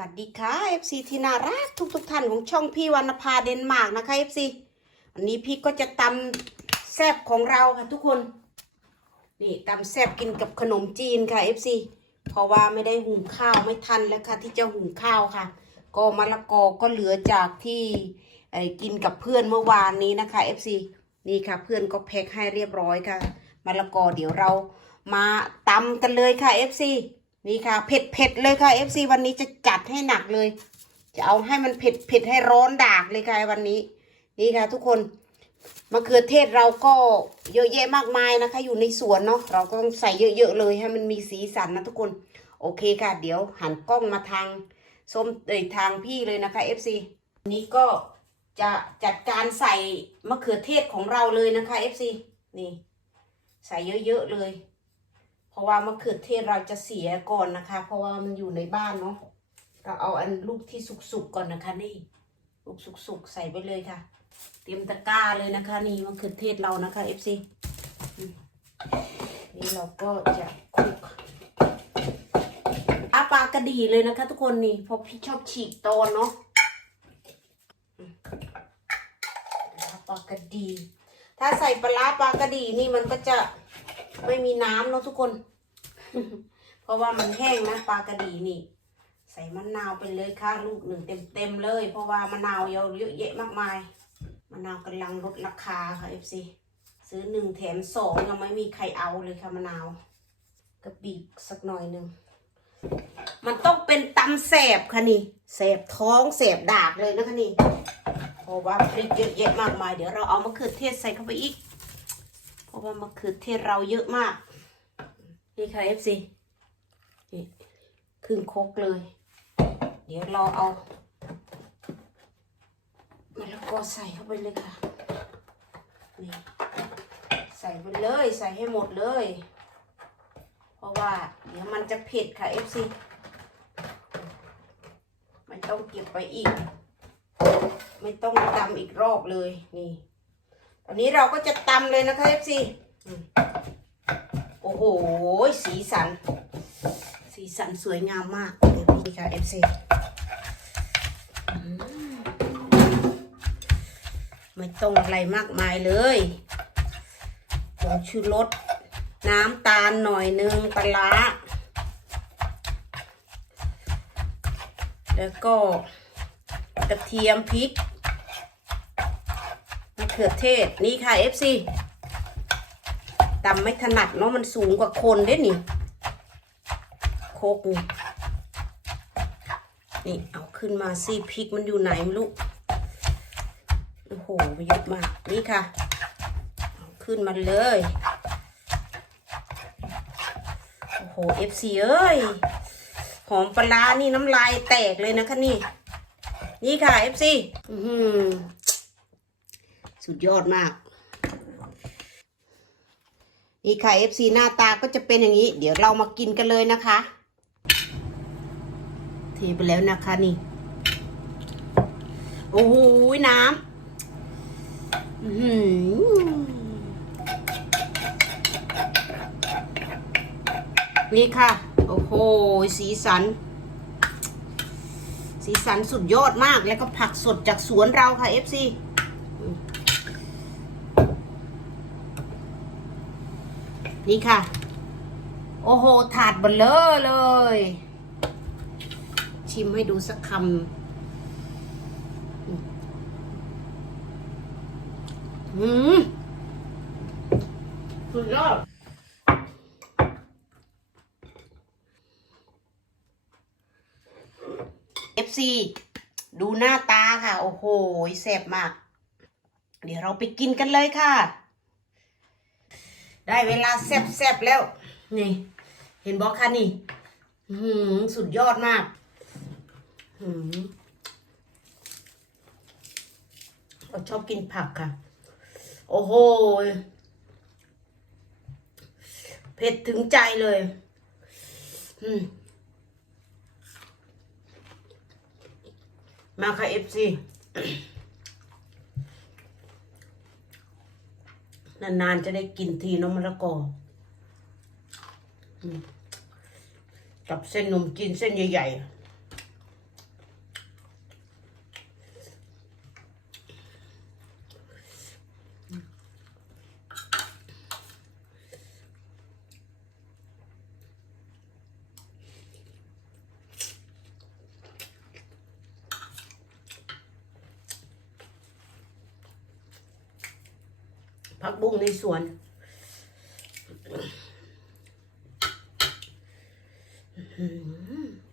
วัสดีค่ะ FC ที่น่ารักทุกทุกๆท่านของช่องพี่วรรณภาเดนมาร์กนะคะ FC วันนี้พี่ก็จะตำแซบของเราค่ะทุกคน นี่ตำแซบกินกับขนมจีนค่ะ FC เพราะว่าไม่ได้หุงข้าวไม่ทันแล้วค่ะที่จะหุงข้าวค่ะ ก็มะละกอก็เหลือจากที่กินกับเพื่อนเมื่อวานนี้นะคะ FC นี่ค่ะเพื่อนก็แพ็คให้เรียบร้อยค่ะมะละกอเดี๋ยวเรามาตำกันเลยค่ะ FC นี่ค่ะ เผ็ดเผ็ดเลยค่ะ FC วันนี้จะจัดให้หนักเลย จะเอาให้มันเผ็ดเผ็ดให้ร้อนดากเลยค่ะวันนี้ นี่ค่ะ ทุกคนมะเขือเทศเราก็เยอะแยะมากมายนะคะ อยู่ในสวนเนาะเราก็ต้องใส่เยอะๆเลยให้มันมีสีสันนะทุกคน โอเคค่ะ เดี๋ยวหันกล้องมาทางส้มเอ่ยทางพี่เลยนะคะ FC นนี้ก็จะจัดการใส่มะเขือเทศของเราเลยนะคะ FC นี่ ใส่เยอะๆเลย เพราะว่ามะเขือเทศเราจะเสียก่อนนะคะ เพราะว่ามันอยู่ในบ้านเนาะเราเอาอันลูกที่สุกๆก่อนนะคะนี่ลูกสุกๆใส่ไปเลยค่ะ เตรียมตะกร้าเลยนะคะนี่มะเขือเทศเรานะคะ FC อืมนี่เราก็จะคลุกอาปลากระดีเลยนะคะทุกคนนี่เพราะพี่ชอบฉีกตอนเนาะอืมปลาปากระดี ถ้าใส่ปลาร้าปลากระดีนี่มันก็จะ ไม่มีน้ำเนาะทุกคน เพราะว่ามันแห้งนะปลากระดีนี่ ใส่มะนาวไปเลยค่ะลูกหนึ่งเต็มๆเลย เพราะว่ามะนาวเยอะเยอะแยะมากมายมะนาวกำลังลดราคาค่ะ FC ซื้อหนึ่งแถมสองยังไม่มีใครเอาเลยค่ะมะนาวกระปีกสักหน่อยหนึ่งมันต้องเป็นตำแสบค่ะนี่แสบท้องแสบดากเลยนะคะนี่เพราะว่าพริกเยอะแยะมากมาย เดี๋ยวเราเอามะเขือเทศใส่เข้าไปอีก ราะว่ามะเขือเทศเราเยอะมาก นี่ค่ะ FC นี่ครึ่งโคกเลย เดี๋ยวเราเอามะละกอใส่เข้าไปเลยค่ะ นี่ใส่ไปเลยใส่ให้หมดเลย เพราะว่า เดี๋ยวมันจะเผ็ดค่ะ FC ไม่ต้องเก็บไปอีก ไม่ต้องตำอีกรอบเลยนี่ อนนี้เราก็จะตำเลยนะคะ FC อืมโอ้โห สีสัน สีสันสวยงามมากเดี๋ยวพี่ค่ะ FC อืมไม่ต้องอะไรมากมายเลยผงชูรสน้ำตาลหน่อยนึงปลาร้าแล้วก็กระเทียมพริก เขือเทศนี่ค่ะ FC ตำไม่ถนัดเนาะมันสูงกว่าคนเด้นี่โคกนี่นี่เอาขึ้นมาสิพริกมันอยู่ไหนไม่รู้โอ้โหเยอะมากนี่ค่ะเอาขึ้นมาเลยโอ้โห FC เอ้ยหอมปลาานี่น้ำลายแตกเลยนะคะนี่ นี่ค่ะ FC อือหือ สุดยอดมาก นี่ค่ะ FC หน้าตาก็จะเป็นอย่างนี้ เดี๋ยวเรามากินกันเลยนะคะเทไปแล้วนะคะนี่ โอ้โหน้ำอืนี่ค่ะ โอ้โห สีสัน สีสันสุดยอดมาก แล้วก็ผักสดจากสวนเราค่ะ FC นี่ค่ะ โอ้โห ถาดเบลเลอร์เลย ชิมให้ดูสักคำอืมสุดยอด FC ดูหน้าตาค่ะ โอ้โหแซ่บมาก เดี๋ยวเราไปกินกันเลยค่ะ ได้เวลาแซ่บๆแล้ว นี่ เห็นบอกค่ะนี่อื้อหือสุดยอดมากหือเราชอบกินผักค่ะ โอ้โห เผ็ดถึงใจเลย อืมมาค่ะเอฟซี นานๆจะได้กินทีนมะละกอกับเส้นนมจีนเส้นใหญ่ๆ ในสวน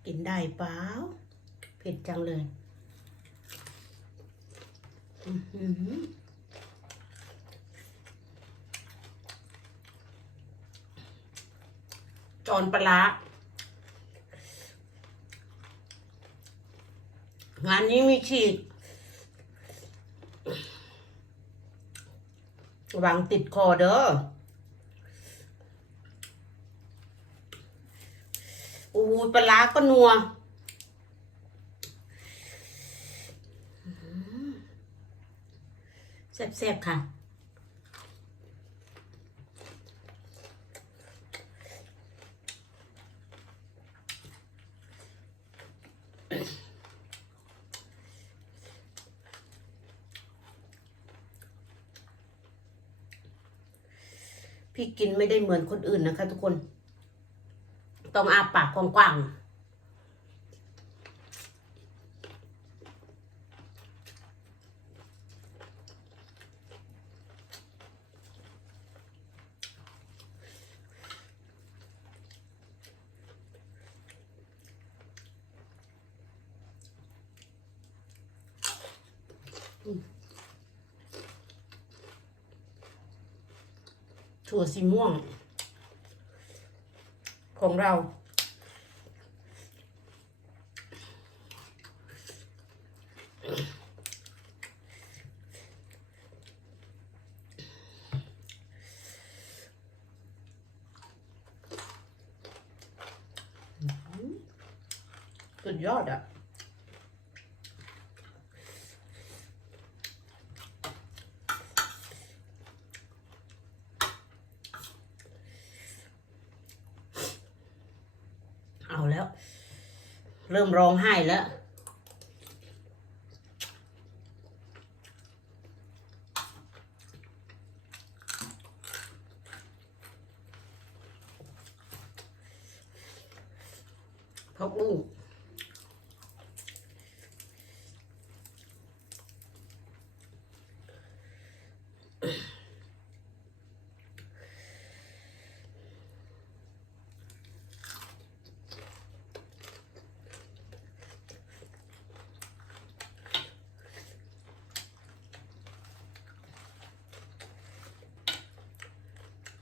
กินได้เปล่าเผ็ดจังเลยจอนปลาร้างานนี้มีฉีด วังติดคอเด้ออู้ยปลาร้าก็นัวแซ่บๆค่ะ พี่กินไม่ได้เหมือนคนอื่นนะคะ ทุกคน ต้องอาปากกว้างๆ ถั่วสีม่วง ของเรา สุดยอดอะ เอาแล้ว เริ่มร้องไห้แล้วพักบุ้ง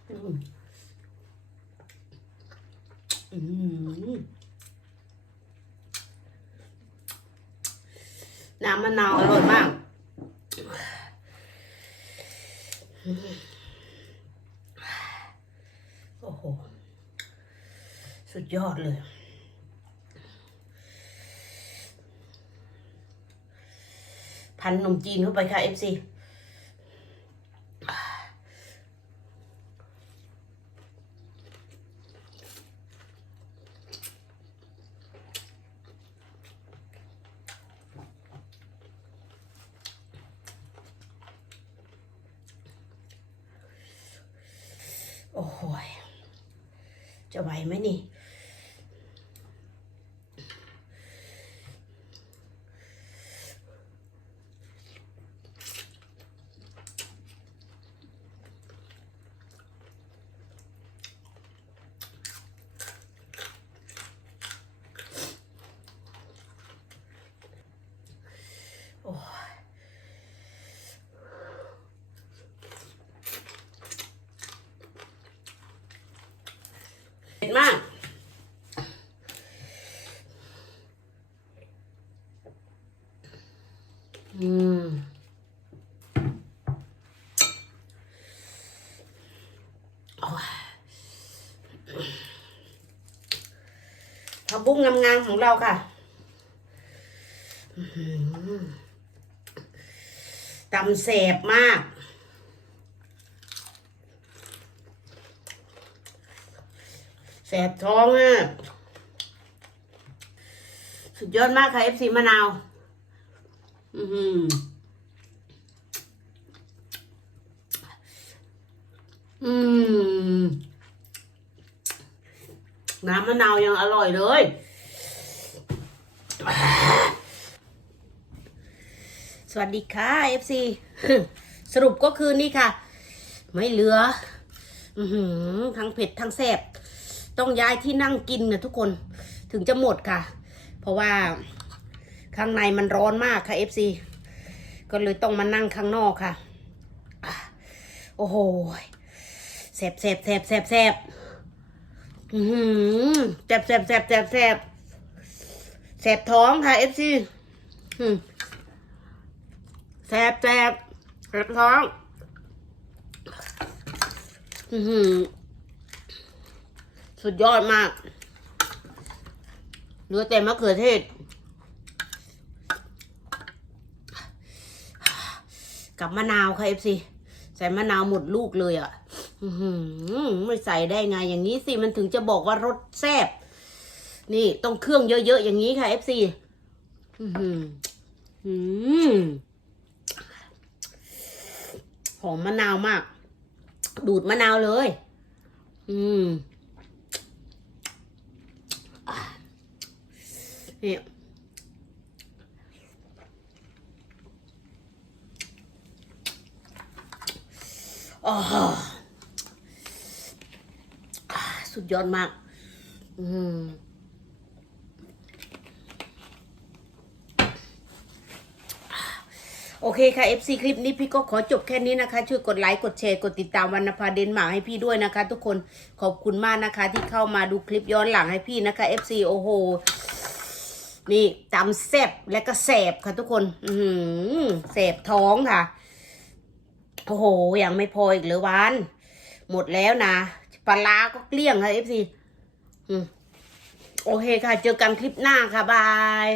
อืมน้ำมะนาวอร่อยมาก โอ้โห สุดยอดเลย พันนมจีนเข้าไปค่ะ FC โอ้โหจะไหวไหมนี่ มาก อืมโอ้ยผักบุ้งงามๆของเราค่ะตำแสบมาก แสบท้องอะสุดยอดมากค่ะ FC มะนาว อือหืออืม น้ำมะนาวยังอร่อยเลย สวัสดีค่ะ FC สรุปก็คือนี่ค่ะ ไม่เหลือ อืทั้งเผ็ดทั้งแซ่บ ต้องย้ายที่นั่งกินนะทุกคนถึงจะหมดค่ะ เพราะว่าข้างในมันร้อนมากค่ะ FC ก็เลยต้องมานั่งข้างนอกค่ะ โอ้โหแสบแสบแสบแสบแสบอือหือแสบแสบแสบแสบแสบแสบท้องค่ะ FC แสบแสบแสบท้อง อือหือ สุดยอดมากเหลือแต่มมะเขือเทศ กับมะนาวค่ะเอฟซีใส่มะนาวหมดลูกเลยอะ่ะไม่ใส่ได้ไง อย่างนี้สิมันถึงจะบอกว่ารสแซ่บนี่ต้องเครื่องเยอะๆอย่างนี้ค่ะเอฟซีหอมหอมมะนาวมาก ดูดมะนาวเลย อืมอะ นี่อ๋ออะสุดยอดมาก อืมโอเคค่ะ FC คลิปนี้พี่ก็ขอจบแค่นี้นะคะ ช่วยกดไลค์กดแชร์กดติดตามวรรณภาเดนมาร์กให้พี่ด้วยนะคะ ทุกคนขอบคุณมากนะคะที่เข้ามาดูคลิปย้อนหลังให้พี่นะคะ FC โอ้โห นี่จำแซบและก็แสบค่ะทุกคน อืแสบท้องค่ะ โอ้โห ยังไม่พออีกเหรือวาน หมดแล้วนะ ปลาร้าก็เกลี้ยงค่ะเอฟซีโอเคค่ะ เจอกันคลิปหน้าค่ะ บาย